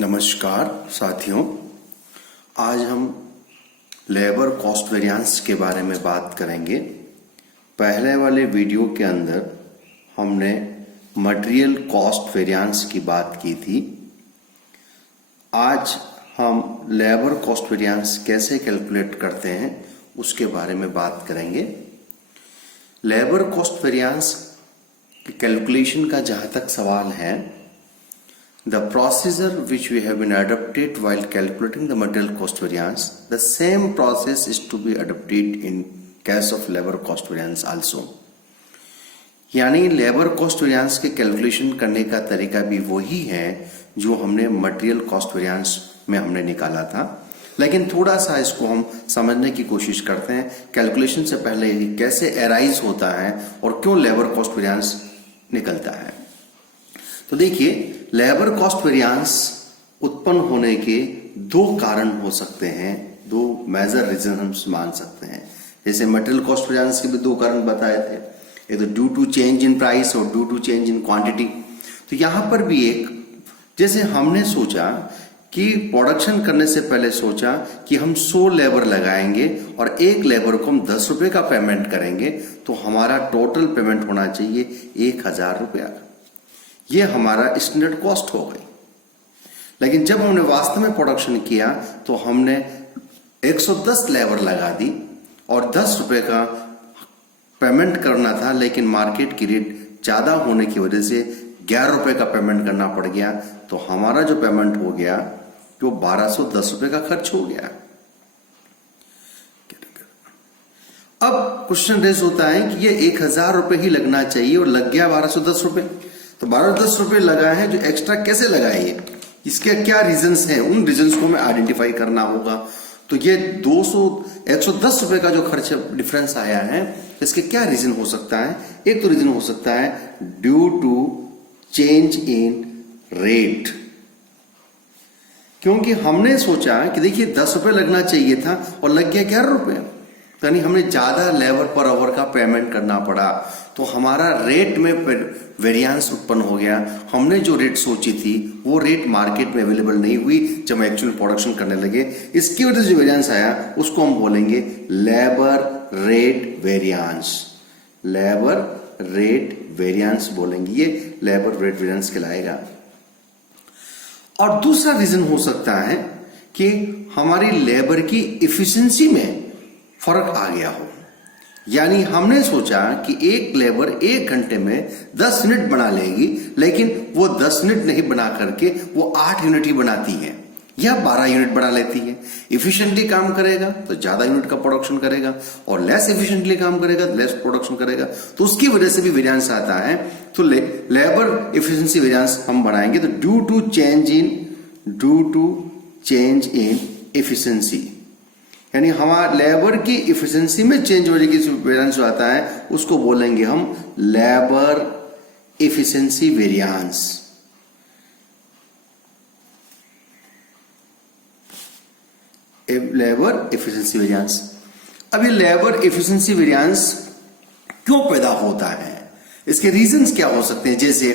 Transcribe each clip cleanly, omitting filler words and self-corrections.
नमस्कार साथियों, आज हम लेबर कॉस्ट वेरिएंस के बारे में बात करेंगे। पहले वाले वीडियो के अंदर हमने मटेरियल कॉस्ट वेरिएंस की बात की थी। आज हम लेबर कॉस्ट वेरिएंस कैसे कैलकुलेट करते हैं उसके बारे में बात करेंगे। लेबर कॉस्ट वेरिएंस की कैलकुलेशन का जहां तक सवाल है, the procedure which we have been adopted while calculating the material cost variance, the same process is to be adopted in case of labor cost variance also. यानी labour cost variance के calculation करने का तरीका भी वही है जो हमने मटेरियल कॉस्ट वेरिएंस में हमने निकाला था, लेकिन थोड़ा सा इसको हम समझने की कोशिश करते हैं कैलकुलेशन से पहले कैसे एराइज होता है और क्यों लेबर कॉस्ट वेरिएंस निकलता है। तो देखिए, लेबर कॉस्ट वेरिएंस उत्पन्न होने के दो कारण हो सकते हैं, दो मेजर रीजन हम मान सकते हैं। जैसे मटेरियल कॉस्ट वेरिएंस के भी दो कारण बताए थे, एक तो due to change in price और due to change in quantity. तो यहां पर भी एक, जैसे हमने सोचा कि प्रोडक्शन करने से पहले सोचा कि हम 100 लेबर लगाएंगे और एक लेबर को हम 10 रुपए का पेमेंट करेंगे, तो हमारा टोटल पेमेंट होना चाहिए 1000 रुपया का। ये हमारा स्टैंडर्ड कॉस्ट हो गई। लेकिन जब हमने वास्तव में प्रोडक्शन किया तो हमने 110 लेबर लगा दी और 10 रुपए का पेमेंट करना था, लेकिन मार्केट की रेट ज्यादा होने की वजह से 11 रुपए का पेमेंट करना पड़ गया। तो हमारा जो पेमेंट हो गया वो 1210 रुपए का खर्च हो गया। अब क्वेश्चन रेज होता है कि ये 1000 रुपए ही लगना चाहिए और लग गया 1210 रुपए। तो 1210 रुपए लगा है, जो एक्स्ट्रा कैसे लगाए, ये इसके क्या रीजंस हैं, उन रीजंस को हमें आइडेंटिफाई करना होगा। तो ये 110 रुपए का जो खर्च डिफरेंस आया है, इसके क्या रीजन हो सकता है। एक तो रीजन हो सकता है due to change in rate, क्योंकि हमने सोचा कि देखिए 10 रुपए लगना चाहिए था और लग गया 11 रुपए, यानी हमने ज्यादा लेबर पर आवर का पेमेंट करना पड़ा। तो हमारा रेट में वेरिएंस उत्पन्न हो गया। हमने जो रेट सोची थी वो रेट मार्केट में अवेलेबल नहीं हुई जब हम एक्चुअल प्रोडक्शन करने लगे। इसकी वजह से जो वेरिएंस आया उसको हम बोलेंगे labour rate variance. Labour rate variance बोलेंगे, ये लेबर रेट वेरिएंस कहलाएगा। और दूसरा रीजन हो सकता है कि हमारी लेबर की इफिशिएंसी में फर्क आ गया हो। यानी हमने सोचा कि एक लेबर 1 घंटे में 10 यूनिट बना लेगी, लेकिन वो 10 यूनिट नहीं बना करके वो 8 यूनिट ही बनाती है या 12 यूनिट बना लेती है। इफिशिएंटली काम करेगा तो ज्यादा यूनिट का प्रोडक्शन करेगा, और लेस इफिशिएंटली काम करेगा तो लेस प्रोडक्शन करेगा। तो उसकी वजह से भी वेरिएंस आता है। तो लेबर इफिशिएंसी वेरिएंस हम बनाएंगे तो due to change in efficiency, यानी हमारा लेबर की इफिशिएंसी में चेंज होने की वेरिएंस जो आता है उसको बोलेंगे हम labour efficiency variance. Labour efficiency variance. अब ये लेबर इफिशिएंसी वेरिएंस क्यों पैदा होता है, इसके रीजंस क्या हो सकते हैं। जैसे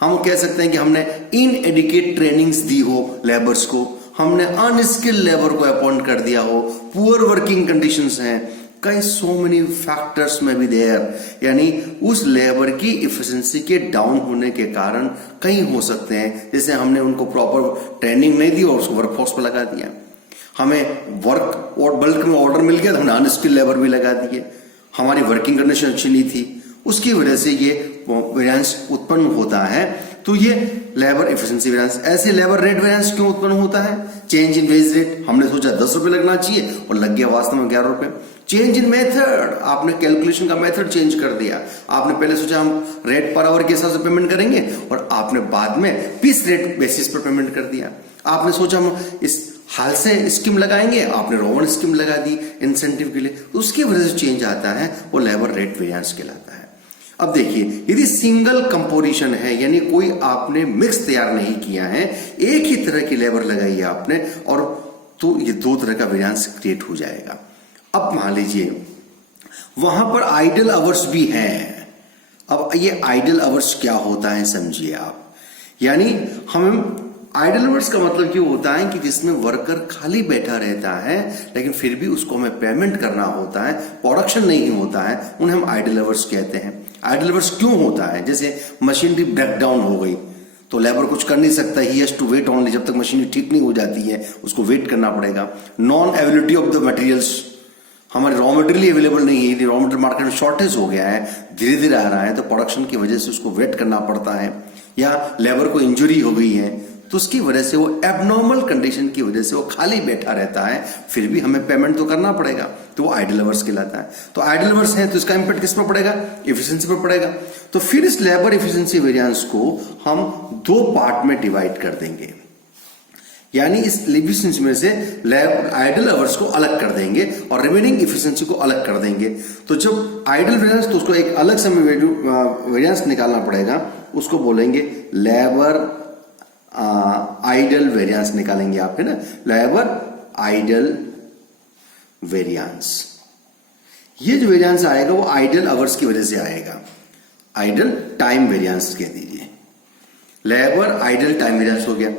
हम कह सकते हैं कि हमने इनएडिक्वेट ट्रेनिंग्स दी हो लेबर्स को, हमने अनस्किल्ड लेबर को अपॉइंट कर दिया हो, पुअर वर्किंग कंडीशंस हैं, कई सो मेनी फैक्टर्स में भी देयर, यानी उस लेबर की इफिशिएंसी के डाउन होने के कारण कई हो सकते हैं। जैसे हमने उनको प्रॉपर ट्रेनिंग नहीं दी और उसको वर्कफोर्स पर लगा दिया, हमें वर्क और बल्क में ऑर्डर मिल गया तो हमने अनस्किल्ड लेबर भी लगा दिए, हमारी वर्किंग कंडीशन अच्छी नहीं थी, उसकी वजह से ये वेरिएंस उत्पन्न होता है। तो ये लेबर इफिशिएंसी वेरिएंस। ऐसे लेबर रेट वेरिएंस क्यों उत्पन्न होता है। चेंज इन वेज रेट, हमने सोचा 10 रुपए लगना चाहिए और लग गया वास्तव में 11 रुपए। चेंज इन मेथड, आपने कैलकुलेशन का मेथड चेंज कर दिया। आपने पहले सोचा हम रेट पर आवर के हिसाब से पेमेंट करेंगे और आपने बाद में पीस रेट बेसिस पर पेमेंट कर दिया। आपने सोचा हम इस हाल से स्कीम लगाएंगे, आपने रोवन स्कीम लगा दी इंसेंटिव के लिए, तो उसकी वजह से चेंज आता है, वो लेबर रेट वेरिएंस कहलाता है। अब देखिए, यदि सिंगल कंपोजिशन है, यानी कोई आपने मिक्स तैयार नहीं किया है, एक ही तरह की लेबर लगाई है आपने, और तो ये दो तरह का वेरिएंस क्रिएट हो जाएगा। अब मान लीजिए वहां पर आइडल आवर्स भी हैं। अब ये आइडल आवर्स क्या होता है समझिए आप, यानी हम आइडल आवर्स का मतलब क्यों होता है कि जिसमें वर्कर खाली बैठा रहता है लेकिन फिर भी उसको हमें पेमेंट करना होता है, प्रोडक्शन नहीं होता है, उन्हें हम आइडल आवर्स कहते हैं। आइडल आवर्स क्यों होता है? जैसे मशीनरी ब्रेक डाउन हो गई तो लेबर कुछ कर नहीं सकता, he has to wait only, जब तक मशीनरी ठीक नहीं हो जाती है उसको वेट करना पड़ेगा। Non availability of the materials, हमारे रॉ मटेरियल अवेलेबल नहीं है, रॉ मटेरियल मार्केट में शॉर्टेज हो गया है, धीरे धीरे आ रहा है, तो प्रोडक्शन की वजह से उसको वेट करना पड़ता है। या लेबर को इंजरी हो गई है तो उसकी वजह से वो एबनॉर्मल कंडीशन की वजह से वो खाली बैठा रहता है, फिर भी हमें पेमेंट तो करना पड़ेगा, तो वो आइडल आवर्स कहलाता है। तो आइडल आवर्स है तो इसका इंपैक्ट किस पर पड़ेगा? एफिशिएंसी पर पड़ेगा। तो फिर इस लेबर एफिशिएंसी वेरिएंस को हम दो पार्ट में डिवाइड कर देंगे, यानी इस एफिशिएंसी में से आइडल आवर्स को अलग कर देंगे और रिमेनिंग एफिशिएंसी को अलग कर देंगे। तो जब आइडल वेरिएंस, तो उसको एक अलग से वेरिएंस निकालना पड़ेगा, उसको बोलेंगे लेबर आइडल वेरिएंस निकालेंगे आप, है ना, लेबर आइडल वेरिएंस। ये जो वेरिएंस आएगा वो आइडल आवर्स की वजह से आएगा, आइडल टाइम वेरिएंस कह दीजिए। लेबर आइडल टाइम वेरिएंस हो गया।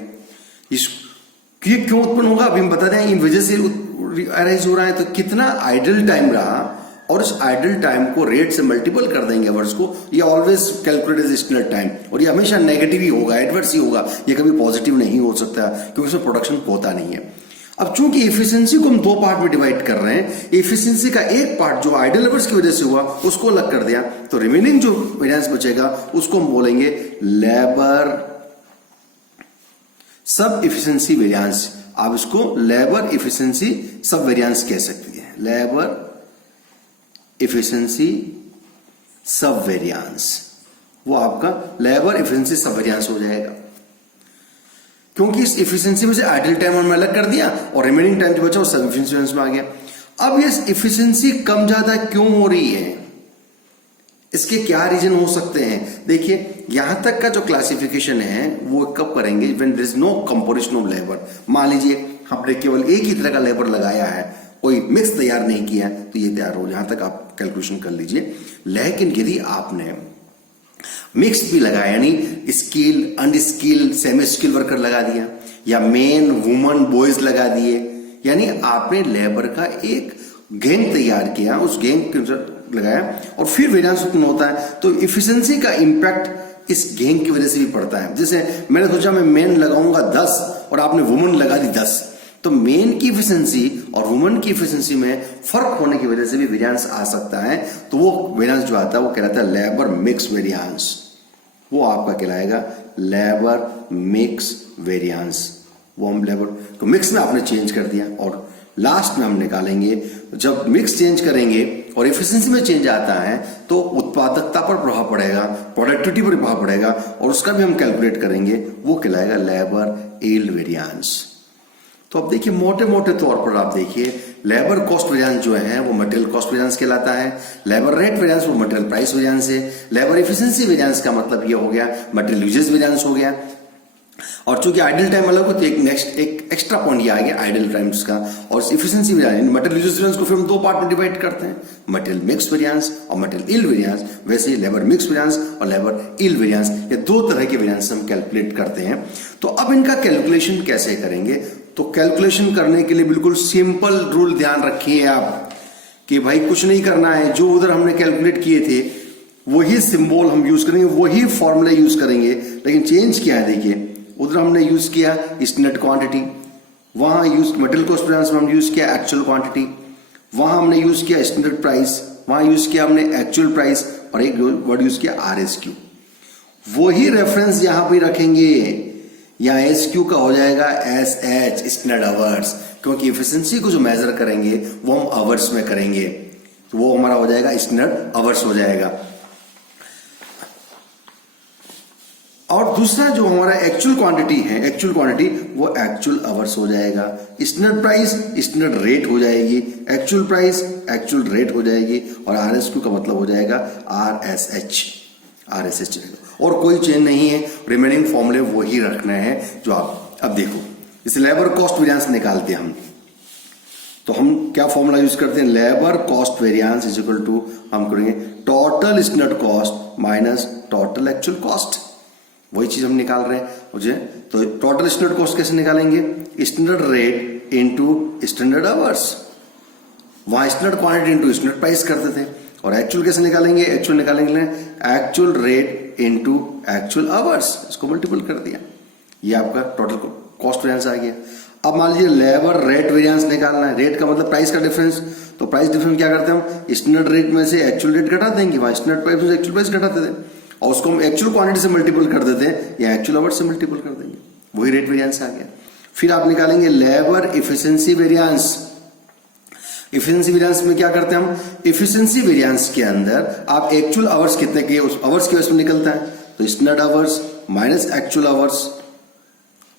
ये क्यों उत्पन्न होगा अभी हम बता दें, इन वजह से अराइज हो रहा है। तो कितना आइडल टाइम रहा और उस आइडल टाइम को रेट से मल्टीपल कर देंगे आवर्स को, ये always calculate as standard time, और ये हमेशा नेगेटिव ही होगा, एडवर्स ही होगा, ये कभी पॉजिटिव नहीं हो सकता क्योंकि उसमें प्रोडक्शन होता नहीं है। अब चूंकि एफिशिएंसी को हम दो पार्ट में डिवाइड कर रहे हैं, एफिशिएंसी का एक पार्ट जो आइडल आवर्स की वजह से हुआ उसको अलग कर दिया, तो रिमेनिंग जो वेरिएंस बचेगा उसको हम बोलेंगे लेबर सब एफिशिएंसी वेरिएंस। आप इसको लेबर एफिशिएंसी सब वेरिएंस कह सकते हैं, लेबर एफिशिएंसी सब वेरिएंस, वो आपका लेबर एफिशिएंसी सब वेरिएंस हो जाएगा, क्योंकि इस एफिशिएंसी में से आइडल टाइम हमने अलग कर दिया और रिमेनिंग टाइम जो बचा वो सब एफिशिएंसी वेरिएंस में आ गया। अब ये एफिशिएंसी कम ज्यादा क्यों हो रही है, इसके क्या रीजन हो सकते हैं? देखिए, यहां तक का जो क्लासिफिकेशन है वो कब करेंगे, when there is no composition of labour. मान लीजिए हमने केवल एक ही तरह का लेबर लगाया है, कोई मिक्स तैयार नहीं किया है, तो ये तैयार हो, यहां तक आप कैलकुलेशन कर लीजिए। लेकिन यदि आपने मिक्स भी लगाया, यानी skill unskilled semi skill worker लगा दिया, या मेन वुमन बॉयज लगा दिए, यानी आपने लेबर का एक गैंग तैयार किया, उस गैंग के लगाया और फिर वेरिएंस उत्पन्न होता है, तो इफिशिएंसी का इंपैक्ट इस गैंग की वजह से भी पड़ता है। जैसे मैंने सोचा मैं मेन लगाऊंगा 10 और आपने वुमन लगा दी 10, तो मेन की इफिशिएंसी और वुमन की इफिशिएंसी में फर्क होने की वजह से भी वेरिएंस आ सकता है। तो वो वेरिएंस जो आता है वो कहलाता है लेबर मिक्स वेरिएंस, वो आपका कहलाएगा लेबर मिक्स वेरिएंस। वो हम लेबर को मिक्स में आपने चेंज कर दिया और लास्ट में हम निकालेंगे, जब मिक्स चेंज करेंगे और एफिशिएंसी में चेंज आता है तो उत्पादकता पर प्रभाव पड़ेगा, प्रोडक्टिविटी पर प्रभाव पड़ेगा और उसका भी हम कैलकुलेट करेंगे, वो कहलाएगा लेबर यील्ड वेरिएंस। तो अब देखिए, मोटे मोटे तौर पर आप देखिए, लेबर कॉस्ट वेरिएंस जो है वो मटेरियल कॉस्ट वेरिएंस कहलाता है, लेबर रेट वेरिएंस वो मटेरियल प्राइस वेरिएंस है, लेबर एफिशिएंसी वेरिएंस का मतलब ये हो गया मटेरियल यूजेस वेरिएंस हो गया। और चूंकि आइडल टाइम अलग हो तो एक एक्स्ट्रा पॉइंट ये आ गया आइडल टाइम्स का, और एफिशिएंसी मटेरियल यूजेस वेरिएंस को फिर हम दो पार्ट में डिवाइड करते हैं, मटेरियल मिक्स वेरिएंस और मटेरियल यील्ड वेरिएंस। वैसे ही लेबर मिक्स वेरिएंस और लेबर यील्ड वेरिएंस, ये दो तरह के वेरिएंस हम कैलकुलेट करते हैं। तो अब इनका कैलकुलेशन कैसे करेंगे? तो कैलकुलेशन करने के लिए बिल्कुल सिंपल रूल ध्यान रखिए आप कि भाई कुछ नहीं करना है, जो उधर हमने कैलकुलेट किए थे वही सिंबल हम यूज करेंगे, वही फॉर्मूला यूज करेंगे, लेकिन चेंज क्या है देखिए, उधर हमने यूज किया स्टैंडर्ड क्वांटिटी, वहां यूज मटेरियल कॉस्ट वेरिएंस में हम यूज किया एक्चुअल क्वांटिटी, वहां हमने यूज किया स्टैंडर्ड प्राइस, वहां यूज किया हमने एक्चुअल प्राइस और एक वर्ड यूज किया RSQ। वही रेफरेंस यहां पे रखेंगे, यहाँ SQ का हो जाएगा SH स्टैंडर्ड आवर्स, क्योंकि एफिशिएंसी को जो मेजर करेंगे वो हम आवर्स में करेंगे, तो वो हमारा हो जाएगा स्टैंडर्ड आवर्स हो जाएगा। और दूसरा जो हमारा एक्चुअल क्वांटिटी है, एक्चुअल क्वांटिटी वो एक्चुअल आवर्स हो जाएगा, स्टैंडर्ड प्राइस स्टैंडर्ड रेट हो जाएगी, एक्चुअल प्राइस एक्चुअल रेट हो जाएगी, और RSQ का मतलब हो जाएगा RSH। और कोई चेंज नहीं है, रिमेनिंग फॉर्मूले वही रखना है जो आप अब देखो। इसे लेबर कॉस्ट वेरिएंस निकालते हैं हम, तो हम क्या फॉर्मूला यूज करते हैं, labour cost variance is equal to हम करेंगे total standard cost minus total actual cost. वही चीज हम निकाल रहे हैं मुझे। तो टोटल स्टैंडर्ड कॉस्ट कैसे निकालेंगे? Standard rate into standard hours. वहां standard quantity into standard price करते थे। और एक्चुअल कैसे निकालेंगे? एक्चुअल निकालेंगे actual rate into actual hours, इसको मल्टीपल कर दिया, ये आपका टोटल कॉस्ट वेरिएंस आ गया। अब मान लीजिए लेबर रेट वेरिएंस निकालना है। रेट का मतलब प्राइस का डिफरेंस। तो प्राइस डिफरेंस क्या करते हैं हम? स्टैंडर्ड रेट में से एक्चुअल रेट घटा देंगे, वहां स्टैंडर्ड प्राइस में एक्चुअल प्राइस घटाते थे और उसको हम एक्चुअल क्वांटिटी से मल्टीपल कर देते हैं या एक्चुअल आवर्स से मल्टीपल कर देंगे, वही रेट वेरिएंस आ गया। फिर आप निकालेंगे labour efficiency variance. Efficiency variance में क्या करते हैं हम? इफिशिएंसी वेरिएंस के अंदर आप एक्चुअल आवर्स कितने के उस आवर्स की वजह से निकलता है, तो standard hours minus actual hours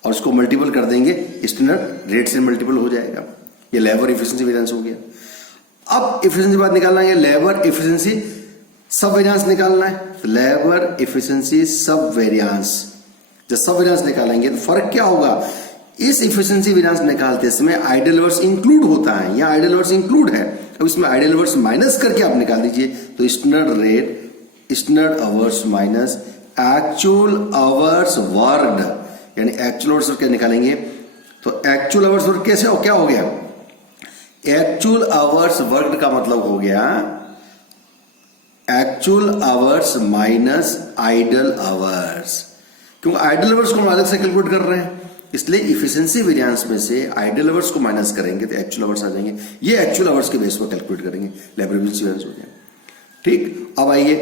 और उसको मल्टीपल कर देंगे, स्टैंडर्ड रेट से मल्टीपल हो जाएगा। ये लेबर इफिशिएंसी वेरिएंस हो गया। अब इफिशिएंसी बाद निकालना है लेबर इफिशिएंसी सब वेरिएंस निकालना है। तो लेबर इफिशिएंसी सब वेरिएंस, जब सब वेरिएंस निकालेंगे तो फर्क क्या होगा? इस इफिशिएंसी वेरिएंस निकालते समय आइडल आवर्स इंक्लूड होता है, यहाँ आइडल आवर्स इंक्लूड है। अब इसमें आइडल आवर्स माइनस करके आप निकाल दीजिए, तो standard rate standard hours minus actual hours worked, यानी एक्चुअल आवर्स क्या निकालेंगे? तो एक्चुअल आवर्स वर्क कैसे हो, क्या हो गया? एक्चुअल आवर्स वर्कड का मतलब हो गया actual hours minus idle hours, क्योंकि आइडल आवर्स को हम अलग से कैलकुलेट कर रहे हैं, इसलिए इफिशिएंसी वेरिएंस में से आइडल आवर्स को माइनस करेंगे तो एक्चुअल आवर्स आ जाएंगे। ये एक्चुअल आवर्स के बेस पर कैलकुलेट करेंगे, लेबर इफिशिएंसी वेरिएंस हो गया। ठीक, अब आइए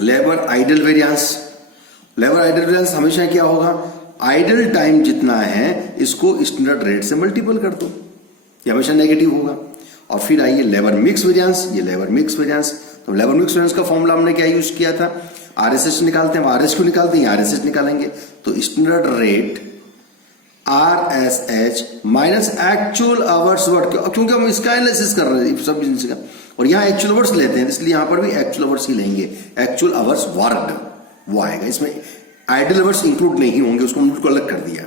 labour idle variance. Labour idle variance हमेशा क्या होगा? आइडल टाइम जितना है इसको स्टैंडर्ड रेट से मल्टीपल कर दो, ये हमेशा नेगेटिव होगा। और फिर आइए लेबर मिक्स वेरिएंस। ये लेबर मिक्स वेरिएंस, तो लेबर मिक्स वेरिएंस का फॉर्मूला हमने क्या यूज किया था? आरएसएस निकालते हैं, आरएस क्यों निकालते हैं? आरएसएस निकालेंगे तो standard rate RSH minus actual hours work, क्योंकि हम इसका एनालिसिस कर रहे हैं सब बिजनेस का, और यहाँ एक्चुअल आवर्स लेते हैं इसलिए यहां पर भी एक्चुअल आवर्स ही लेंगे। एक्चुअल आवर्स वर्कड वो आएगा, इसमें आइडल आवर्स इंक्लूड नहीं होंगे, उसको हम बिल्कुल अलग कर दिया।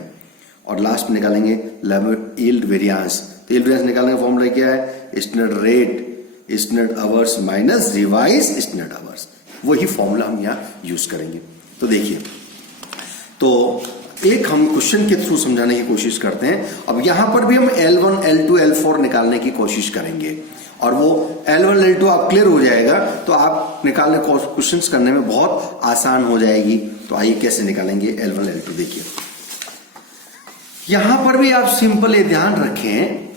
और लास्ट में निकालेंगे लेबर यील्ड वेरिएंस। तो यील्ड वेरिएंस निकालने का फॉर्मूला क्या है? Standard rate standard hours minus revise standard hours, वही फॉर्मूला हम यहाँ यूज करेंगे। तो देखिए, तो एक हम क्वेश्चन के थ्रू समझाने की कोशिश करते हैं। अब यहां पर भी हम L1, L2, L4 निकालने की कोशिश करेंगे और वो L1, L2 आप क्लियर हो जाएगा तो आप निकालने क्वेश्चंस करने में बहुत आसान हो जाएगी। तो आइए कैसे निकालेंगे L1, L2 देखिए। यहां पर भी आप सिंपल ये ध्यान रखें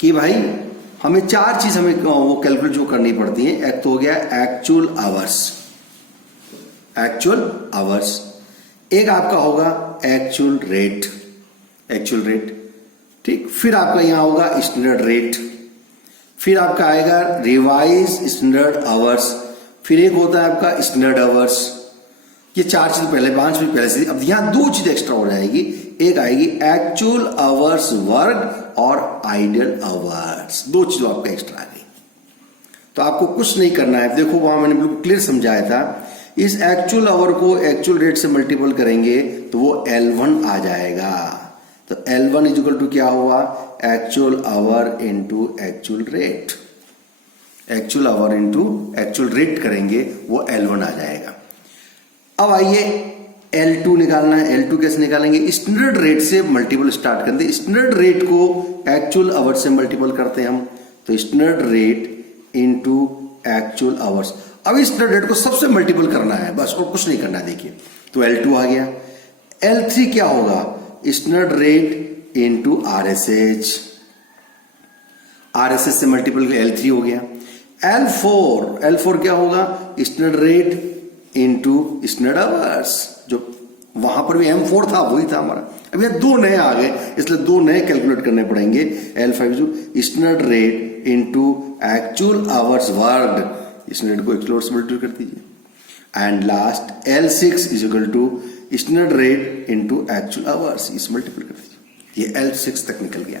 कि भाई हमें चार चीज हमें वो कैलकुलेट जो करनी पड़ती है। एक तो हो गया एक्चुअल आवर्स, एक आपका होगा एक्चुअल रेट, ठीक। फिर आपका यहां होगा स्टैंडर्ड रेट, फिर आपका आएगा रिवाइज स्टैंडर्ड आवर्स, फिर एक होता है आपका स्टैंडर्ड आवर्स। ये चार चीज पहले, पांच मिनट पहले से। अब यहां दो चीज एक्स्ट्रा हो जाएगी, एक आएगी एक्चुअल आवर्स वर्क और आइडल आवर्स, दो चीज आपका एक्स्ट्रा आ गई। तो आपको कुछ नहीं करना है, देखो वहां मैंने बिल्कुल क्लियर समझाया था। इस एक्चुअल आवर को एक्चुअल रेट से मल्टीपल करेंगे तो वो L1 आ जाएगा। तो L1 इज इक्वल टू क्या हुआ? Actual our into actual rate, actual our into actual rate करेंगे वो L1 आ जाएगा। अब आइए L2 निकालना है। L2 कैसे निकालेंगे? स्टैंडर्ड रेट से मल्टीपल स्टार्ट करते। स्टैंडर्ड रेट को एक्चुअल आवर से मल्टीपल करते हैं हम, तो standard rate into actual hours. अब इस स्टैंडर्ड रेट को सबसे मल्टीपल करना है बस, और कुछ नहीं करना है। देखिए तो L2 आ गया। L3 क्या होगा? स्टैंडर्ड रेट इंटू आरएसएच, आरएसएच से मल्टीपल L3 हो गया। L4 क्या होगा? Standard rate into standard hours, जो वहां पर भी M4 था वही था हमारा। अब ये दो नए आ गए इसलिए दो नए कैलकुलेट करने पड़ेंगे। L5 जो standard rate into actual hours worked, standard को एक्चुअल आवर्स मल्टीपल कर दीजिए। And last L6 is equal to standard rate into actual hours, इस मल्टीपल कर दीजिए। ये L6 तक निकल गया।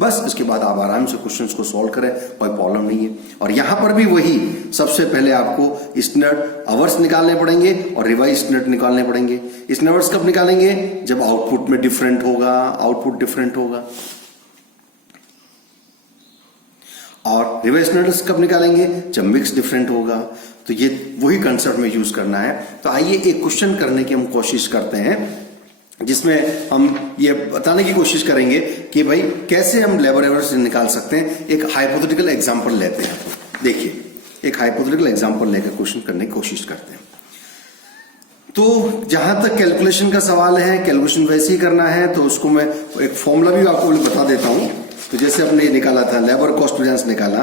बस इसके बाद आप आराम से क्वेश्चंस को सॉल्व करें, कोई प्रॉब्लम नहीं है। और यहां पर भी वही, सबसे पहले आपको स्टैंडर्ड आवर्स निकालने पड़ेंगे और रिवाइज स्टैंडर्ड निकालने पड़ेंगे। स्टैंडर्ड आवर्स कब निकालेंगे? जब आउटपुट में डिफरेंट होगा, आउटपुट डिफरेंट होगा। और रिवाइज स्टैंडर्ड्स कब निकालेंगे? जब मिक्स डिफरेंट होगा। तो ये वही कंसेप्ट में यूज करना है। तो आइए एक क्वेश्चन करने की हम कोशिश करते हैं, जिसमें हम ये बताने की कोशिश करेंगे कि भाई कैसे हम लेबर एवरेज निकाल सकते हैं। एक हाइपोथेटिकल एग्जांपल लेते हैं। देखिए, एक हाइपोथेटिकल एग्जांपल लेकर क्वेश्चन करने की कोशिश करते हैं। तो जहां तक कैलकुलेशन का सवाल है, कैलकुलेशन वैसे ही करना है, तो उसको मैं एक फॉर्मूला भी आपको बता देता हूं। तो जैसे हमने ये निकाला था, लेबर कॉस्ट वेरिएंस निकाला,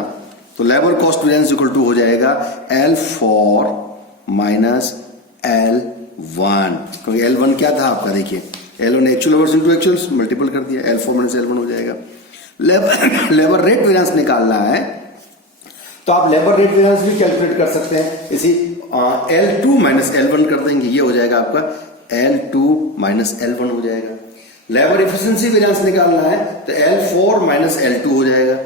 तो labour cost variance equal to हो जाएगा L4 माइनस L1, क्योंकि L1 क्या था आपका, देखिए L1 actual hours into actuals, multiple कर दिया, L4 माइनस L1 हो जाएगा। लेबर रेट वेरिएंस निकालना है, तो आप लेबर रेट वेरिएंस भी कैलकुलेट कर सकते हैं। इसी L2 माइनस L1 कर देंगे, ये हो जाएगा आपका L2 माइनस L1 हो जाएगा। लेबर एफिशिएंसी वेरिएंस निकालना है, तो L4 माइनस L2 हो जाएगा,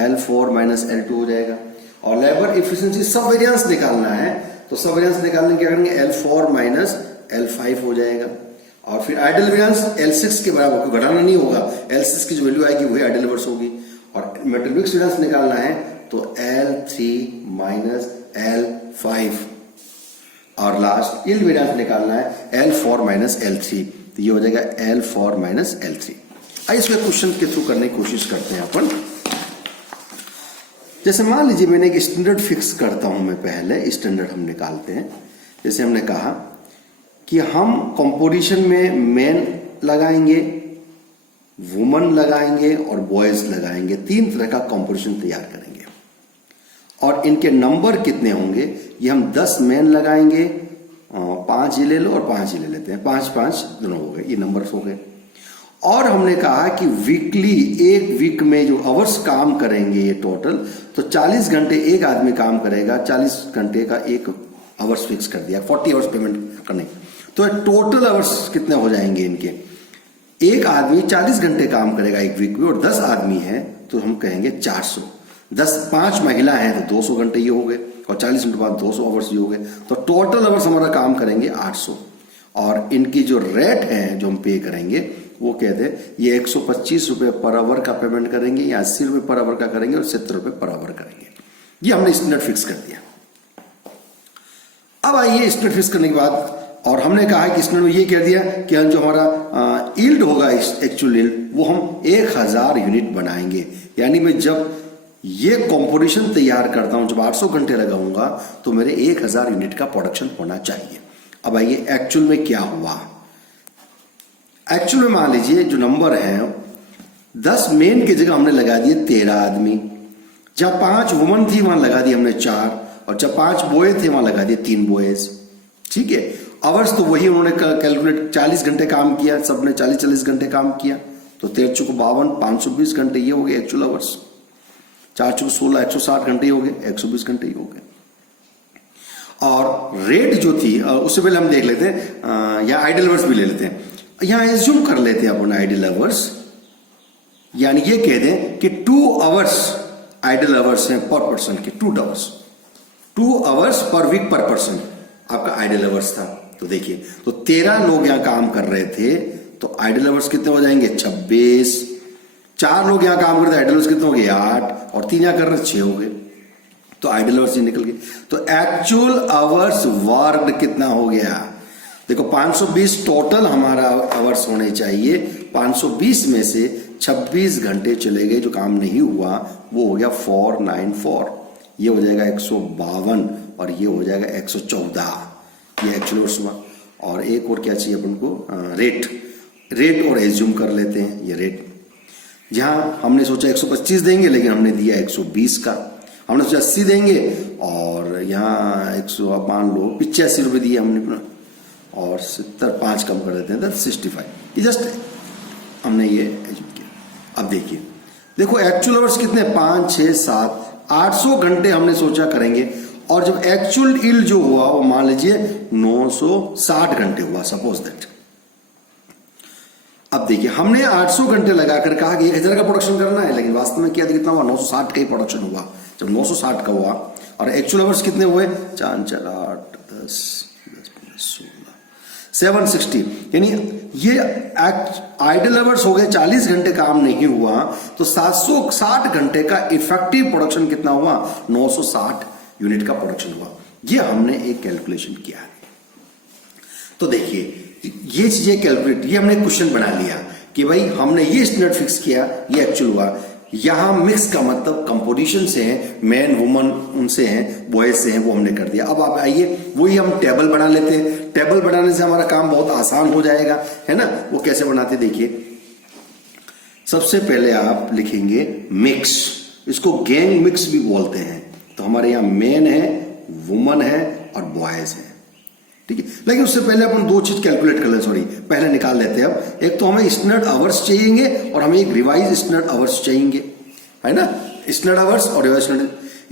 L4 माइनस L2 हो जाएगा। और लेबर एफिशिएंसी सब वेरिएंस निकालना है, तो सब वेरिएंस निकालने क्या करेंगे, L4 माइनस L5 हो जाएगा। और फिर आइडल वेरिएंस L6 के बराबर, को घटाना नहीं होगा, L6 की जो वैल्यू आएगी वही आइडल वेरिएंस होगी। और मेटल मिक्स वेरिएंस निकालना है, तो L3 माइनस L5। और लास्ट यील्ड वेरिएंस निकालना है, L4 माइनस L3, तो ये हो जाएगा L4 माइनस L3। आइए इसमें क्वेश्चन के थ्रू करने की कोशिश करते हैं अपन। जैसे मान लीजिए मैंने एक स्टैंडर्ड फिक्स करता हूं, मैं पहले स्टैंडर्ड हम निकालते हैं। जैसे हमने कहा कि हम कंपोजिशन में मेन लगाएंगे, वुमन लगाएंगे और बॉयज लगाएंगे, 3 तरह का कंपोजिशन तैयार करेंगे। और इनके नंबर कितने होंगे, ये हम 10 मेन लगाएंगे, 5 ये ले लो और 5 ये ले लेते हैं, 5-5 दोनों हो गए, ये नंबर्स हो गए। और हमने कहा कि वीकली, एक वीक में जो आवर्स काम करेंगे ये टोटल, तो 40 घंटे एक आदमी काम करेगा, 40 घंटे का एक आवर्स फिक्स कर दिया, 40 आवर्स पेमेंट करने। तो टोटल आवर्स कितने हो जाएंगे इनके, एक आदमी 40 घंटे काम करेगा एक वीक में, और 10 आदमी है तो हम कहेंगे 400। 5 महिला हैं तो 200 घंटे ये हो गए, और 40 घंटे बाद 200 आवर्स ये हो गए, तो टोटल आवर्स हमारा काम करेंगे 800। और इनकी जो रेट है जो हम पे करेंगे, वो कहते हैं ये 125 रुपए पर आवर का पेमेंट करेंगे, या 80 रुपए पर आवर का करेंगे, और 70 रुपए पर आवर करेंगे। ये हमने स्टैंडर्ड फिक्स कर दिया। अब आइए स्टैंडर्ड फिक्स करने के बाद, और हमने कहा कि स्टैंडर्ड में ये कह दिया कि जो हमारा यील्ड होगा, एक्चुअल यील्ड, वो हम 1000 यूनिट बनाएंगे। यानी मैं जब ये कंपोजिशन तैयार करता हूं, जब 800 घंटे लगाऊंगा, तो मेरे 1000 यूनिट का प्रोडक्शन होना चाहिए। अब आइए एक्चुअल में क्या हुआ। एक्चुअल में मान लीजिए जो नंबर है, 10 मेन की जगह हमने लगा दिए 13 आदमी, जहां 5 वुमन थी वहां लगा दिए हमने 4, और जब 5 बॉय थे वहां लगा दिए 3 बॉयज। ठीक है, आवर्स तो वही उन्होंने कैलकुलेट, 40 घंटे काम किया, सबने 40-40 घंटे काम किया, तो 13 चुको 52, 520 घंटे ये हो गए एक्चुअल आवर्स। 4 चुको 16, 160 घंटे हो गए, 120 घंटे ही हो गए। और रेट जो थी, उससे पहले हम देख लेते हैं, या आइडल आवर्स भी ले लेते हैं। यहां एज्यूम कर लेते हैं अपन आइडल आवर्स, यानी ये कह दें कि 2 आवर्स आइडल आवर्स हैं पर पर्सन के, 2 आवर्स पर वीक पर पर्सन आपका आइडल आवर्स था। तो देखिए, तो 13 लोग यहां काम कर रहे थे, तो आइडल आवर्स कितने हो जाएंगे, 26। 4 लोग यहां काम कर रहे थे, आइडल आवर्स कितने हो गए, 8, और 3 यहां कर रहे 6 हो गए, तो आइडल आवर्स निकल गए। तो एक्चुअल आवर्स वर्कड कितना हो गया, देखो 520 टोटल हमारा आवर्स होने चाहिए, 520 में से 26 घंटे चले गए जो काम नहीं हुआ, वो हो गया 494, ये हो जाएगा 152, और ये हो जाएगा 114, ये एक्चुअल आवर्स हुआ। और एक और क्या चाहिए अपन को, रेट और एज्यूम कर लेते हैं। ये रेट जहां हमने सोचा 125 देंगे, लेकिन हमने दिया 120 का, हमने सोचा 80 देंगे, और यहाँ 100 मान लो 85 रुपये दिए हमने, और 70 5 कम कर देते हैं, 65। ये जस्ट हमने ये एज्यूम किया। अब देखिए, देखो एक्चुअल आवर्स कितने, 5, 6, 7, 800 घंटे हमने सोचा करेंगे, और जब एक्चुअल यील्ड जो हुआ वो मान लीजिए 960 घंटे हुआ, सपोज दैट। अब देखिए, हमने 800 घंटे लगाकर कहा कि 1000 का प्रोडक्शन करना है, लेकिन वास्तव में क्या कितना हुआ, 960 का ही प्रोडक्शन हुआ। जब 960 का हुआ, और एक्चुअल आवर्स कितने हुए, 4, 4, 8, 10, 16, 760, यानी ये आइडल आवर्स हो गए, 40 घंटे काम नहीं हुआ, तो 760 घंटे का इफेक्टिव प्रोडक्शन कितना हुआ, 960 यूनिट का प्रोडक्शन हुआ। ये हमने एक कैलकुलेशन किया है। तो देखिए ये चीजें कैलकुलेट, ये हमने क्वेश्चन बना लिया कि भाई हमने ये स्टैंडर्ड फिक्स किया, ये एक्चुअल हुआ। यहां मिक्स का मतलब कंपोजिशन से है, मैन वुमन उनसे हैं, बॉयज से हैं, वो हमने कर दिया। अब आप आइए वही हम टेबल बना लेते हैं। टेबल बनाने से हमारा काम बहुत आसान हो जाएगा, है ना। वो कैसे बनाते देखिए, सबसे पहले आप लिखेंगे मिक्स, इसको गैंग मिक्स भी बोलते हैं। तो हमारे यहाँ मैन है, वुमन है और बॉयज है, ठीक है। लेकिन उससे पहले अपन दो चीज कैलकुलेट कर ले, सॉरी पहले निकाल लेते हैं। अब एक तो हमें स्टैंडर्ड आवर्स चाहिए और हमें एक रिवाइज स्टैंडर्ड आवर्स चाहिए, है ना। स्टैंडर्ड आवर्स और रिवाइज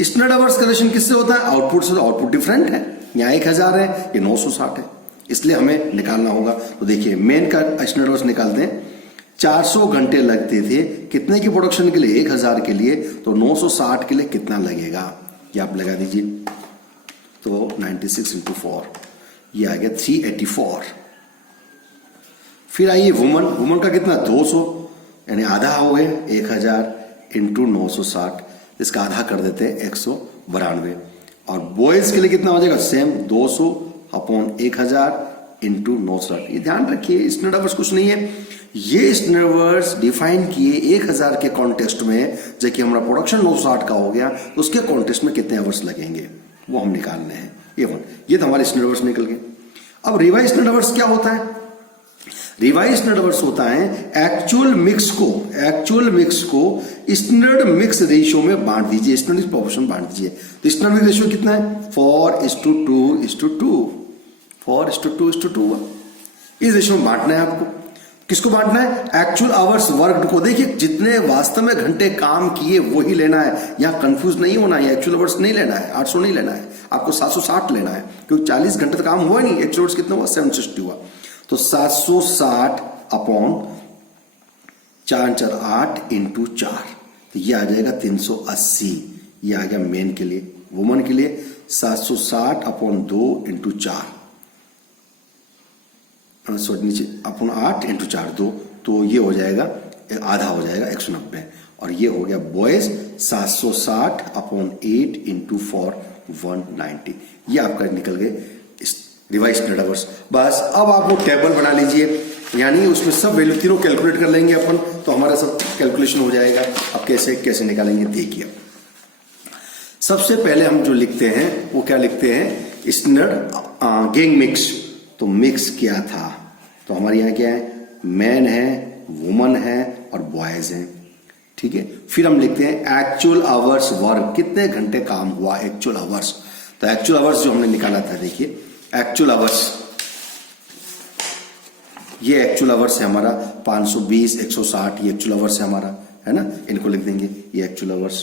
स्टैंडर्ड आवर्स का रिलेशन किससे होता है, आउटपुट से। आउटपुट डिफरेंट है, यहाँ 1000 है, ये 960 है, इसलिए हमें निकालना होगा। तो देखिए मेन का स्टैंडर्ड आवर्स निकालते हैं। 400 घंटे लगते थे कितने की प्रोडक्शन के लिए, 1000 के लिए, तो 960 के लिए कितना लगेगा, ये आप लगा दीजिए। तो 96 इंटू 4, ये आ गया 384। फिर आइए वुमन का कितना, 200, यानी आधा हो गए 1000 इंटू 960, इसका आधा कर देते हैं 192। और बॉयज के लिए कितना हो जाएगा, सेम 200 अपॉन 1000 इंटू 960। ये ध्यान रखिए स्टैंडर्ड आवर्स कुछ नहीं है, ये स्टैंडर्ड आवर्स डिफाइन किए 1000 के कॉन्टेक्स्ट में। जबकि हमारा प्रोडक्शन 960 का हो गया, तो उसके कॉन्टेक्स्ट में कितने आवर्स लगेंगे वो हम निकालने हैं। ये तो हमारे स्टैंडर्ड आवर्स निकल गए। अब रिवाइज स्टैंडर्ड आवर्स क्या होता है, रिवाइज स्टैंडर्ड आवर्स होता है एक्चुअल मिक्स को स्टैंडर्ड मिक्स रेशियो में बांट दीजिए, स्टैंडर्ड प्रोपोर्शन बांट दीजिए। तो स्टैंडर्ड मिक्स रेशियो कितना है, 4:2:2, 4:2:2। इस रेशियो में बांटना है आपको। किसको बांटना है, एक्चुअल आवर्स वर्कड को। देखिए जितने वास्तव में घंटे काम किए वही लेना है, यहां कंफ्यूज नहीं होना है। एक्चुअल आवर्स नहीं लेना है, 800 नहीं लेना है, आपको 760 लेना है, क्योंकि 40 घंटे तो काम हुआ नहीं। एक्चुअल आवर्स कितना हुआ, 760 हुआ। तो 760 अपॉन 4×4 इंटू 4, तो ये आ जाएगा 380। ये आ गया मेन के लिए। वुमन के लिए 760 अपॉन 2 इंटू 4, नीचे अपॉन 8 इंटू 4 2, तो ये हो जाएगा आधा हो जाएगा 190। और ये हो गया बॉयज 760 अपॉन 8 इंटू 4 190। ये आपका निकल गए रिवाइज स्टैंडर्ड आवर्स। बस अब आप वो टेबल बना लीजिए, यानी उसमें सब वैल्यू तीनों कैलकुलेट कर लेंगे अपन, तो हमारा सब कैलकुलेशन हो जाएगा। अब कैसे निकालेंगे देखिए। सबसे पहले हम जो लिखते हैं वो क्या लिखते हैं, स्टैंडर्ड गैंग मिक्स। तो मिक्स क्या था, तो हमारे यहाँ क्या है, मैन है, वुमन है और बॉयज हैं, ठीक है। फिर हम लिखते हैं एक्चुअल आवर्स वर्क, कितने घंटे काम हुआ, एक्चुअल आवर्स। तो एक्चुअल आवर्स जो हमने निकाला था, देखिए एक्चुअल आवर्स, ये एक्चुअल आवर्स है हमारा 520 160, ये एक्चुअल आवर्स है हमारा, है ना। इनको लिख देंगे, ये एक्चुअल आवर्स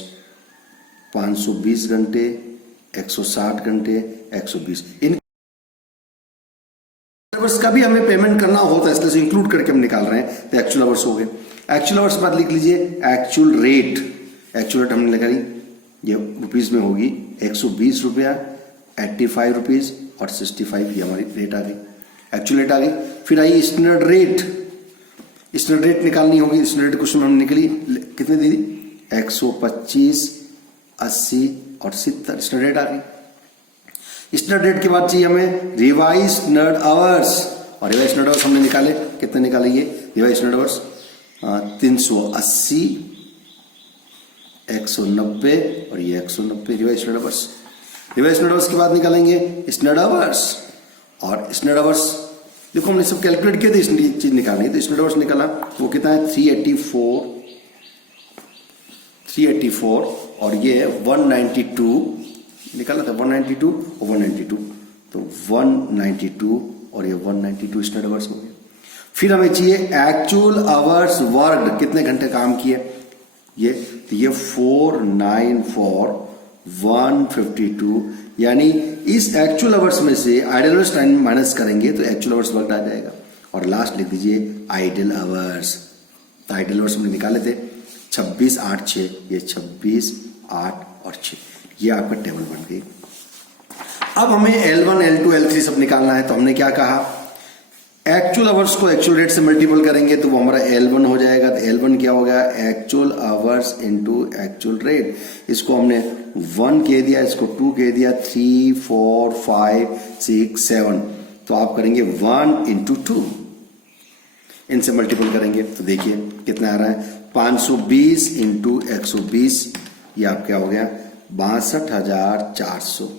520 घंटे, 160 घंटे, 120। इन आवर्स का भी हमें पेमेंट करना होता है, इसलिए इंक्लूड करके हम निकाल रहे हैं। तो एक्चुअल आवर्स हो गए। एक्चुअल आवर्स बाद लिख लीजिए एक्चुअल रेट। एक्चुअल रेट हमने लगा ली, ये रुपीज में होगी 120 रुपया, 85 रुपीज और 65, ये हमारी रेट आ गई, एक्चुअल रेट आ गई। फिर आई स्टैंडर्ड रेट, स्टैंडर्ड रेट निकालनी होगी। स्टैंडर्ड क्वेश्चन में हम निकली कितने दी, 125, 80 और 70 स्टैंडर्ड रेट आ गई। स्टैंडर्ड रेट के बाद चाहिए हमें रिवाइज स्टैंडर्ड आवर्स, और रिवाइज स्टैंडर्ड आवर्स हमने निकाले, कितने निकाले ये रिवाइज स्टैंडर्ड आवर्स, 380, 190 और ये 190 revise standard hours. Revise standard hours के बाद निकालेंगे स्टैंडर्ड आवर्स, और स्टैंडर्ड आवर्स देखो हमने सब कैलकुलेट किए थे, इस चीज निकालनी है। तो स्टैंडर्ड आवर्स निकाला, वो कितना है 384 और ये 192 निकाला था, 192 और 192, तो 192 और ये 192 स्टैंडर्ड आवर्स हो गए। फिर हमें चाहिए एक्चुअल आवर्स वर्कड, कितने घंटे काम किए, ये 494 152, यानी इस एक्चुअल आवर्स में से आइडल आवर्स टाइम माइनस करेंगे तो एक्चुअल आवर्स वर्कड आ जाएगा। और लास्ट लिख दीजिए आइडल आवर्स। तो आइडल आवर्स हमने निकाले थे 26 8 6, ये 26 8 और 6, ये आपका टेबल बन गई। अब हमें L1 L2 L3 सब निकालना है। तो हमने क्या कहा, एक्चुअल आवर्स को एक्चुअल रेट से मल्टीपल करेंगे तो वो हमारा L1 हो जाएगा। तो L1 क्या हो गया, actual hours into actual rate. इसको हमने 1 कह दिया, इसको 2 कह दिया, 3 4 5 6 7, तो आप करेंगे 1 इंटू 2, इनसे मल्टीपल करेंगे तो देखिए कितना आ रहा है, 520 इंटू 120, ये आप क्या हो गया 62,400।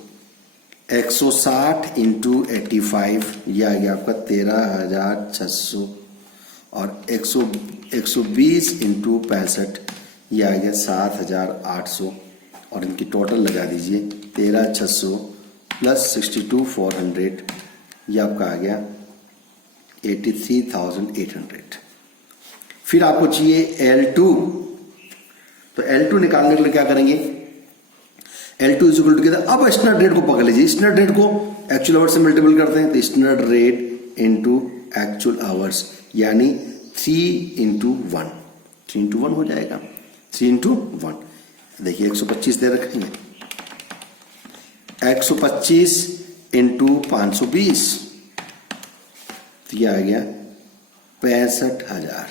160 इंटू 85, यह आ गया आपका 13,600। और 120 इंटू 65, यह आ गया 7,800। और इनकी टोटल लगा दीजिए 13,600 प्लस 62,400, यह आपका आ गया 83,800। फिर आपको चाहिए L2, तो L2 निकालने के लिए क्या करेंगे, L2 इज इक्वल टू कितना, अब स्टैंडर्ड रेट को पकड़ लीजिए, स्टैंडर्ड रेट को एक्चुअल आवर्स से मल्टीपल करते हैं, तो standard rate into actual hours, यानी 3 इंटू 1, 3 इंटू 1 हो जाएगा, 3 इंटू 1। देखिए 125 दे रखेंगे, 125 इंटू 520, तो यह आ गया 65,000।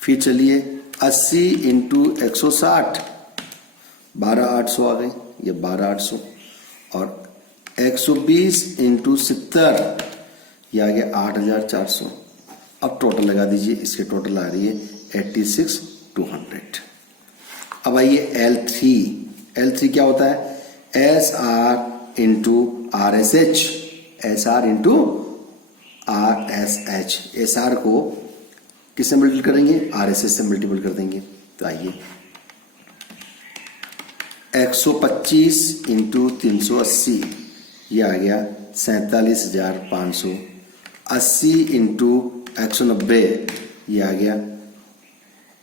फिर चलिए 80 इंटू 160, 12,800 आ गई, ये 12,800। और 120 इंटू 70, यह आ गया 8,400। अब टोटल लगा दीजिए, इसके टोटल आ रही है 86,200। अब आइए L3, L3 क्या होता है, SR into RSH, SR into RSH। SR को किससे मल्टीपल करेंगे, RSH से मल्टीपल कर देंगे। तो आइए 125 इंटू 380, यह आ गया 47,500। 80 इंटू 190, यह आ गया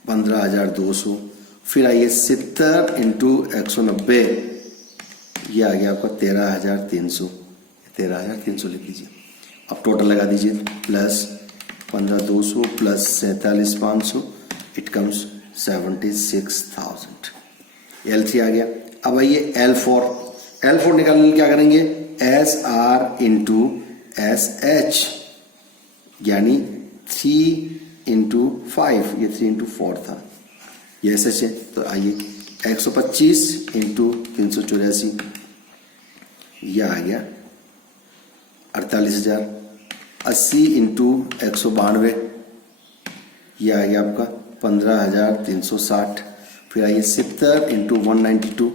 15,200। फिर आइए 70 इंटू 190, यह आ गया आपका 13,300, 13,300 लिख लीजिए। अब टोटल लगा दीजिए, plus 15,200 plus 47,500, it comes 76,000। L3 आ गया। अब आइए L4, L4 निकालने के लिए क्या करेंगे, SR इंटू SH, यानी 3 इंटू 5, ये 3 इंटू 4 था, ये SH है। तो आइए 125 इंटू 384, यह आ गया 48,000। 80 इंटू 192, यह आ गया आपका 15,360। फिर आइए 70 इंटू 192,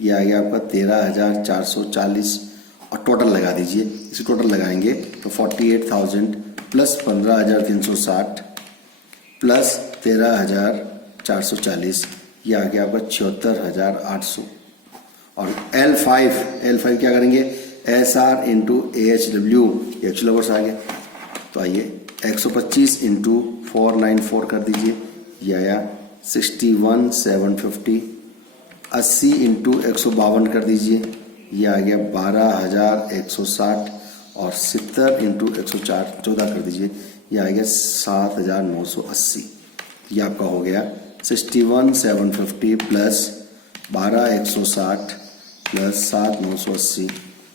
यह आ गया आपका 13,440। और टोटल लगा दीजिए, इसे टोटल लगाएंगे तो 48,000 प्लस 15,360 प्लस 13,440, यह आ गया आपका 76,800। और L5 क्या करेंगे, SR into AHW, actual hours आ गया। तो आइए 125 इंटू 494 कर दीजिए, यह आया 61,750। 80 इंटू 152 कर दीजिए, यह आ गया 12,160। और 70 इंटू 114 कर दीजिए, यह आ गया 7,980। यह आपका हो गया 61,750 प्लस 12,160 प्लस 7,980,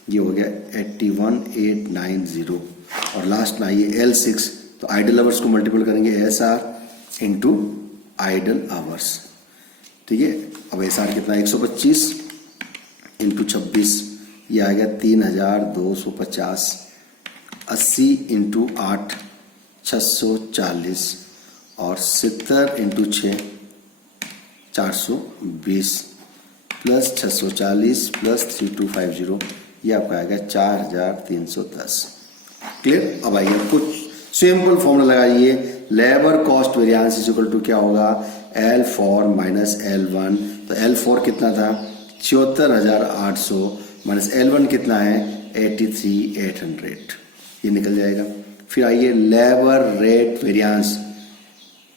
ये हो गया 81,890। और लास्ट में आइए L6, तो आइडल आवर्स को मल्टीपल करेंगे SR इंटू आइडल आवर्स, ठीक है। अब SR कितना, 125 इंटू 26, यह आ गया 3,250। 80 इंटू 8, 640। और 70 इंटू 6, 420 प्लस 640 प्लस 3250, ये आपका आएगा 4,310। क्लियर। अब आइए कुछ सिंपल फॉर्मूला लगाइए, labour cost variance is equal to क्या होगा, L4 माइनस L1। तो L4 कितना था, 74,800 माइनस L1 कितना है, 83,800, ये निकल जाएगा। फिर आइए labour rate variance,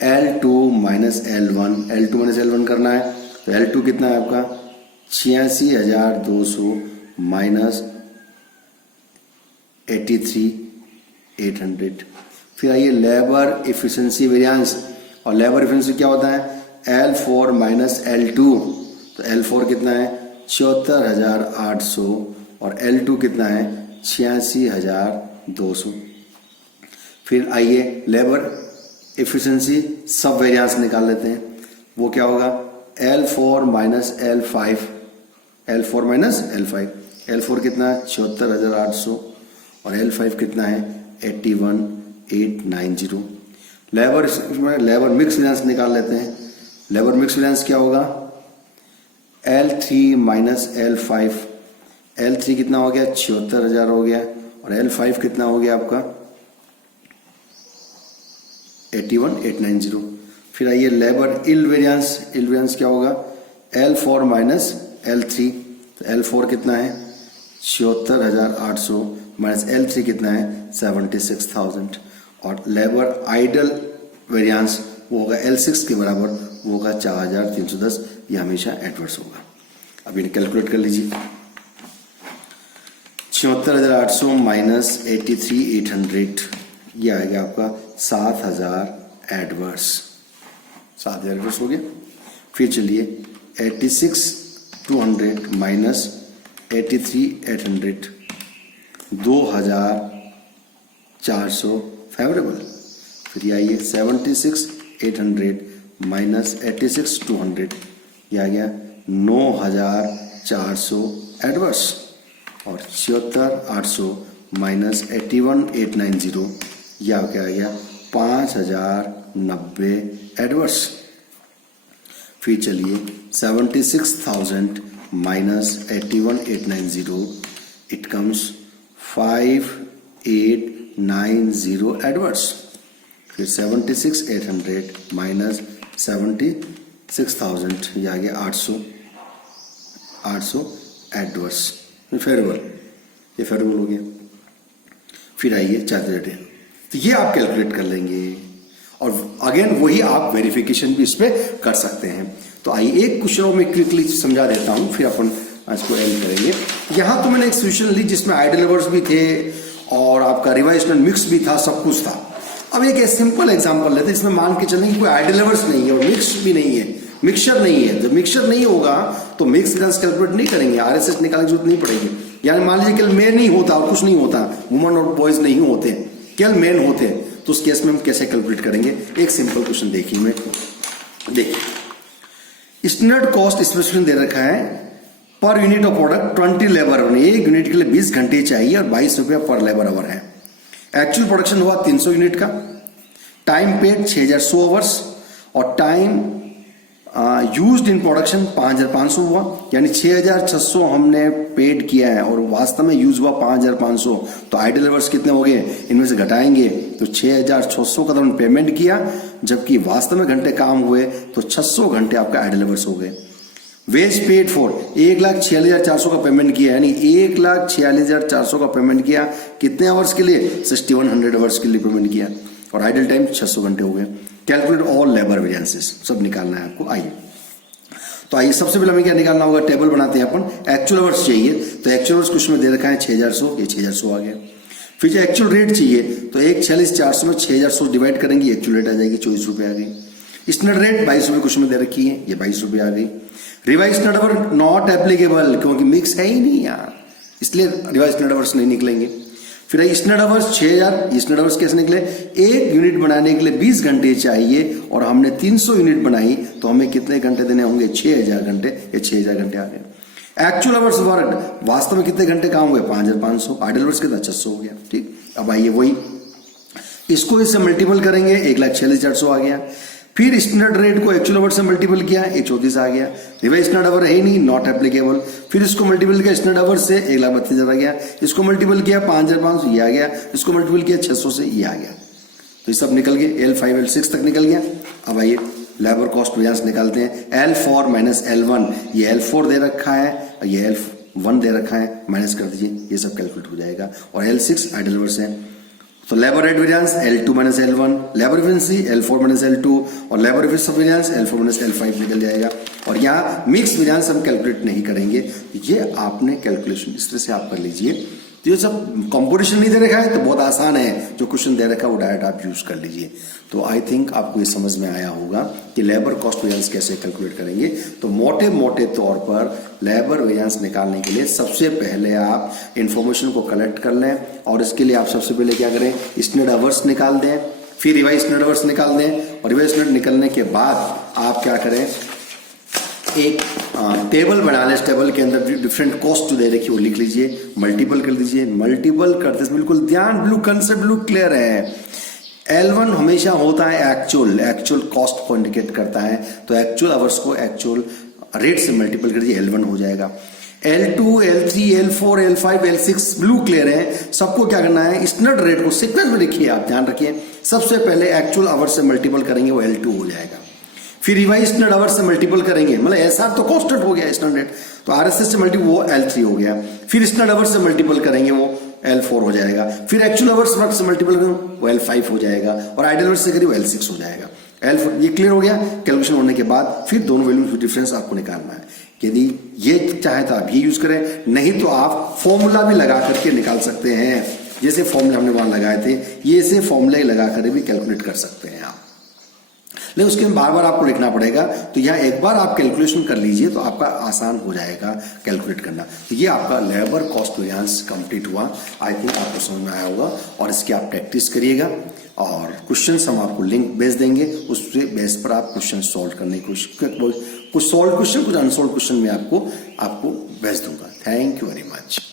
L2 minus L1, L2 minus L1 करना है, तो L2 कितना है आपका 86,200 माइनस 83,800। फिर आइए लेबर इफिशिएंसी वेरिएंस, और लेबर इफिशिएंसी क्या होता है, L4 माइनस L2। तो L4 कितना है 74,800 और L2 कितना है 86,200। फिर आइए लेबर एफिशिएंसी सब वेरिएंस निकाल लेते हैं। वो क्या होगा, L4 minus L5, L4 minus L5। L4 कितना है 76,800 और L5 कितना है 81,890। लेबर मिक्स वेरिएंस निकाल लेते हैं। लेबर मिक्स वेरिएंस क्या होगा, L3 माइनस L5। L3 कितना हो गया 76,000 हो गया और L5 कितना हो गया आपका 81,890। फिर आइए लेबर इल वेरिएंस क्या होगा, L4 माइनस L3। तो L4 कितना है 76,800 माइनस L3 कितना है 76,000 और लेबर आइडल वेरिएंस वो होगा L6 के बराबर, वो होगा 4,310। ये हमेशा एडवर्स होगा। अब इन्हें कैलकुलेट कर लीजिए। 76,800 माइनस 83,800 ये आएगा आपका 7,000 एडवर्स। 7,000 एडवर्स हो गया। फिर चलिए 86,200 माइनस 83,800 2,400 फेवरेबल। फिर ये आइए 76,800 माइनस 86,200 ये आ गया 9,400 एडवर्स और 76,800 माइनस 81,890 यह क्या आ गया 5,090 एडवर्स। फिर चलिए 76,000 माइनस 81,890 इट कम्स 5,890 एडवर्स। फिर 76,800 माइनस 76,000 ये आ गया 800 एडवर्स फेवरेबल। ये फेवरेबल हो गया। फिर आइए चार्ज रेट, तो ये आप कैलकुलेट कर लेंगे और अगेन वही आप वेरिफिकेशन भी इस पे कर सकते हैं। तो आइए एक क्वेश्चन में क्विकली समझा देता हूं, फिर अपन इसको एंड करेंगे। यहां तो मैंने एक सिचुएशन ली जिसमें आइडल लेवर्स भी थे और आपका रिवाइजमेंट मिक्स भी था, सब कुछ था। अब एक सिंपल एग्जांपल लेते हैं, इसमें मान के चलें कि कोई आइडल लेवर्स नहीं है और मिक्स भी नहीं है, मिक्सचर नहीं है। जब मिक्सचर नहीं होगा तो मिक्स वेरिएंस कैलकुलेट नहीं करेंगे, आरएसएस निकालने की जरूरत नहीं पड़ेगी। यानी मान लीजिए केवल मेन नहीं होता और कुछ नहीं होता, वुमन और बॉयज नहीं होते, केवल मेन होते, तो उस केस में हम कैसे कैलकुलेट करेंगे। एक सिंपल क्वेश्चन देखिए, मैं देखिए स्टैंडर्ड कॉस्ट स्पेसिफिकेशन दे रखा है per unit of product 20 labour our, एक यूनिट के लिए 20 घंटे चाहिए और 22 रुपया पर लेबर आवर है। एक्चुअल प्रोडक्शन हुआ 300 यूनिट का, टाइम पेड 6,100 आवर्स और टाइम यूज्ड इन प्रोडक्शन 5,500 हुआ। यानी 6,600 हमने पेड किया है और वास्तव में यूज हुआ 5,500। तो आइडल लेवर्स कितने हो गए, इनमें से घटाएंगे तो 6,600 का तो हमने पेमेंट किया, जबकि वास्तव में घंटे काम हुए तो 600 घंटे आपका आइडल लेवर्स हो गए। वेज पेड फॉर 1,46,400 का पेमेंट किया, यानी 1,46,400 का पेमेंट किया कितने आवर्स के लिए, 6,100 आवर्स के लिए पेमेंट किया और आइडल टाइम 600 घंटे हो गए। कैलकुलेट ऑल लेबर वेरिएंसेस, सब निकालना है आपको। आइए तो आइए सबसे पहले हमें क्या निकालना होगा, टेबल बनाते हैं अपन। एक्चुअल आवर्स चाहिए तो एक्चुअल आवर्स कुछ में दे रखा है 6,400, ये 6,400 आ गया। फिर जो एक्चुअल रेट चाहिए तो 1,46,400 में 6,400 डिवाइड करेंगे, एक्चुअल रेट आ जाएगी 24 रुपये आ गई। स्टैंडर्ड रेट 22 रुपये कुछ में दे रखी है, ये 22 रुपये आ गई। Revise standard our not applicable, क्योंकि मिक्स है ही नहीं यार, इसलिए रिवाइज स्टैंडर्ड आवर्स नहीं निकलेंगे। फिर स्टैंडर्ड आवर्स 6,000, स्टैंडर्ड आवर्स कैसे निकले, एक यूनिट बनाने के लिए 20 घंटे चाहिए और हमने 300 यूनिट बनाई तो हमें कितने घंटे देने होंगे, 6,000 घंटे, ये 6,000 घंटे आ गए। एक्चुअल आवर्स वर्क, वास्तव में कितने घंटे काम हुए 5,500, आइडल आवर्स कितना 600 हो गया। ठीक, अब आइए वही इसको इससे मल्टीपल करेंगे, 1,46,400 आ गया। फिर स्टैंडर्ड रेट को एक्चुअल आवर से मल्टीपल किया, 134 आ गया। रिवाइज स्टैंडर्ड आवर है ही नहीं, नॉट एप्लीकेबल। फिर इसको मल्टीपल किया स्टैंडर्ड आवर से, 1,32,000 आ गया। इसको मल्टीपल किया 5,500, ये आ गया। इसको मल्टीपल किया 600 से, ये आ गया। तो ये सब निकल गए, L5 L6 तक निकल गया। अब आइए लेबर कॉस्ट वेरिएंस निकालते हैं। L4 माइनस L1, ये L4 दे रखा है और ये L1 दे रखा है, माइनस कर दीजिए, ये सब कैलकुलेट हो जाएगा। और L6 आइडल आवर्स है। तो labour rate variance L2 minus L1, labour efficiency L4 minus L2 और labour efficiency variance L4 minus L5 निकल जाएगा। और यहाँ मिक्स वेरिएंस हम कैलकुलेट नहीं करेंगे, ये आपने कैलकुलेशन इस तरह से आप कर लीजिए। तो ये सब कंपटीशन नहीं दे रखा है तो बहुत आसान है, जो क्वेश्चन दे रखा है वो डायरेक्ट आप यूज कर लीजिए। तो आई थिंक आपको ये समझ में आया होगा कि लेबर कॉस्ट वेरिएंस कैसे कैलकुलेट करेंगे। तो मोटे मोटे तौर पर लेबर वेरिएंस निकालने के लिए सबसे पहले आप इंफॉर्मेशन को कलेक्ट कर लें, और इसके लिए आप सबसे पहले क्या करें, स्टैंडर्ड आवर्स निकाल दें, फिर रिवाइज स्टैंडर्ड आवर्स निकाल दें, और रिवाइज स्टैंडर्ड निकलने के बाद आप क्या करें, एक टेबल बना लें। इस टेबल के अंदर डिफरेंट कॉस्ट जो दे रखी है वो लिख लीजिए, मल्टीपल कर दीजिए। मल्टीपल करते समय बिल्कुल ध्यान, ब्लू कंसेप्ट ब्लू क्लियर है। L1 हमेशा होता है एक्चुअल कॉस्ट को इंडिकेट करता है, तो एक्चुअल आवर्स को एक्चुअल रेट से मल्टीपल कर दीजिए, L1 हो जाएगा। L2, L3, L4, L5, L6 blue clear है। सबको क्या करना है, स्टैंडर्ड रेट को सीक्वेंस में लिखिए, आप ध्यान रखिए। सबसे पहले एक्चुअल आवर्स से मल्टीपल करेंगे, वो L2 हो जाएगा। फिर रिवाइज स्टैंडर्ड आवर्स से मल्टीपल करेंगे, मतलब ऐसा तो कांस्टेंट हो गया स्टैंडर्ड, तो आरएसएस से मल्टीपल वो L3 हो गया। फिर स्टैंडर्ड आवर्स से मल्टीपल करेंगे, वो L4 हो जाएगा। फिर एक्चुअल आवर्स वर्क से मल्टीपल करें वो L5 हो जाएगा, और आइडियल आवर्स से करिए वो L6 हो जाएगा। L4 ये क्लियर हो गया। कैलकुलेशन होने के बाद फिर दोनों वैल्यू की डिफरेंस आपको निकालना है। यदि ये चाहे तो आप ये यूज करें, नहीं तो आप फॉर्मूला भी लगा करके निकाल सकते हैं। जैसे फॉर्मूला हमने वहां लगाए थे, ये से फॉर्मूला लगा कर भी कैलकुलेट कर सकते हैं आप, लेकिन उसके बार बार आपको लिखना पड़ेगा। तो यहाँ एक बार आप कैलकुलेशन कर लीजिए तो आपका आसान हो जाएगा कैलकुलेट करना। तो ये आपका लेबर कॉस्ट वेरिएंस कंप्लीट हुआ। आई थिंक आपको समझ में आया होगा, और इसकी आप प्रैक्टिस करिएगा, और क्वेश्चंस हम आपको लिंक भेज देंगे, उस बेस पर आप क्वेश्चन सॉल्व करने की कोशिश, कुछ सॉल्व क्वेश्चन, कुछ अनसॉल्व क्वेश्चन में आपको भेज दूंगा। Thank you very much.